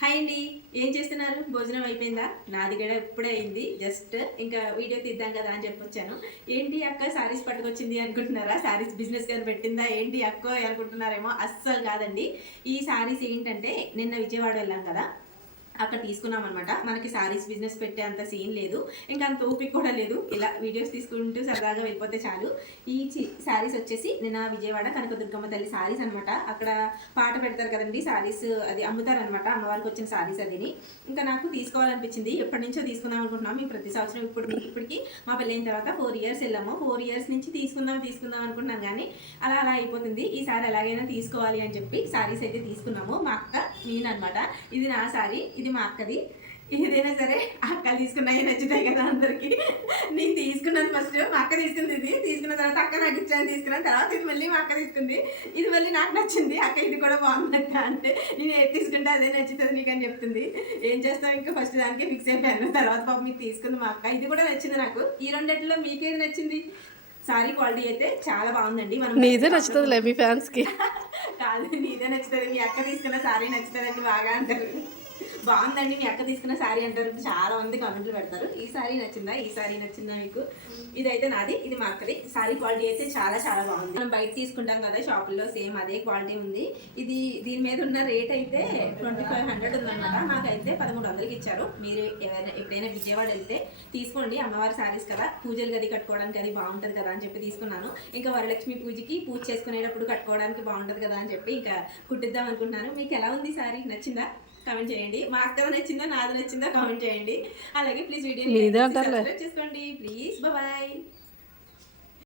Hi అండి. ఏం చేస్తున్నారు? భోజనం అయిపోయిందా? నాది కూడా ఇప్పుడే అయింది. జస్ట్ ఇంకా వీడియో తీద్దాం కదా అని చెప్పొచ్చాను. ఏంటి అక్క శారీస్ పట్టుకొచ్చింది అనుకుంటున్నారా? శారీస్ బిజినెస్ గాని పెట్టిందా ఏంటి అక్కో అనుకుంటున్నారేమో. అస్సలు కాదండి. ఈ శారీస్ ఏంటంటే నిన్న విజయవాడ వెళ్ళాం కదా, అక్కడ తీసుకున్నాం అనమాట. మనకి శారీస్ బిజినెస్ పెట్టే అంత సీన్ లేదు, ఇంకా అంత ఓపిక కూడా లేదు. ఇలా వీడియోస్ తీసుకుంటూ సరదాగా వెళ్ళిపోతే చాలు. ఈ శారీస్ వచ్చేసి నిన్న విజయవాడ కనకదుర్గమ్మ తల్లి శారీస్ అనమాట. అక్కడ పాట పెడతారు కదండి, శారీస్ అది అమ్ముతారనమాట. అమ్మవారికి వచ్చిన శారీస్ అదిని ఇంకా నాకు తీసుకోవాలనిపించింది. ఎప్పటి నుంచో తీసుకుందాం అనుకుంటున్నాం. మేము ప్రతి సంవత్సరం ఇప్పటికి మా పెళ్ళైన తర్వాత 4 years వెళ్ళాము. 4 years నుంచి తీసుకుందాం అనుకుంటున్నాం, కానీ అలా అయిపోతుంది. ఈసారి ఎలాగైనా తీసుకోవాలి అని చెప్పి శారీస్ అయితే తీసుకున్నాము. మా అక్క నేను అనమాట. ఇది నా శారీ, ఇది మా అక్కది. ఏదైనా సరే అక్క తీసుకున్నాయి నచ్చుతాయి కదా అందరికి. నేను తీసుకున్నాను ఫస్ట్, మా అక్క తీసుకుంది. ఇది తీసుకున్న తర్వాత అక్క నాకు ఇచ్చాను, తీసుకున్నాను. తర్వాత ఇది మళ్ళీ మా అక్క తీసుకుంది. ఇది మళ్ళీ నాకు నచ్చింది. అక్క ఇది కూడా బాగుంది అక్క అంటే, నేను ఏది తీసుకుంటే అదే నచ్చుతుంది నీకు అని చెప్తుంది. ఏం చేస్తాం, ఇంకా ఫస్ట్ దానికే ఫిక్స్ అయిపోయాను. తర్వాత పాప మీకు తీసుకుంది మా అక్క. ఇది కూడా నచ్చింది నాకు. ఈ రెండిట్లో మీకేది నచ్చింది? సారీ క్వాలిటీ అయితే చాలా బాగుందండి. మనం నీదే నచ్చుతుంది మీ ఫ్యాన్స్ కి. కాదు, నీదే నచ్చుతుంది. మీ అక్క తీసుకున్న సారీ నచ్చుతుందండి బాగా అంటారు. బాగుందండి మీ అక్క తీసుకున్న శారీ అంటారు, చాలా మంది కామెంట్లు పెడతారు. ఈ శారీ నచ్చిందా, ఈ శారీ నచ్చిందా మీకు? ఇదైతే నాది, ఇది మా అక్కది. శారీ క్వాలిటీ అయితే చాలా బాగుంది. మనం బయట తీసుకుంటాం కదా షాపుల్లో, సేమ్ అదే క్వాలిటీ ఉంది. ఇది దీని మీద ఉన్న రేట్ అయితే 2500 ఉందన్నమాట. మాకైతే 1300కి ఇచ్చారు. మీరు ఎప్పుడైనా విజయవాడ వెళ్తే తీసుకోండి. అమ్మవారి శారీస్ కదా, పూజలు గది కట్టుకోవడానికి అది బాగుంటుంది కదా అని చెప్పి తీసుకున్నాను. ఇంకా వరలక్ష్మి పూజకి పూజ చేసుకునేటప్పుడు కట్టుకోవడానికి బాగుంటుంది కదా అని చెప్పి ఇంకా కుట్టిద్దాం అనుకుంటున్నాను. మీకు ఎలా ఉంది శారీ? నచ్చిందా? కామెంట్ చేయండి. మా అక్క నచ్చిందా, నాది నచ్చిందా కామెంట్ చేయండి. అలాగే ప్లీజ్ వీడియోని సబ్స్క్రైబ్ చేసుకోండి ప్లీజ్. బాయ్.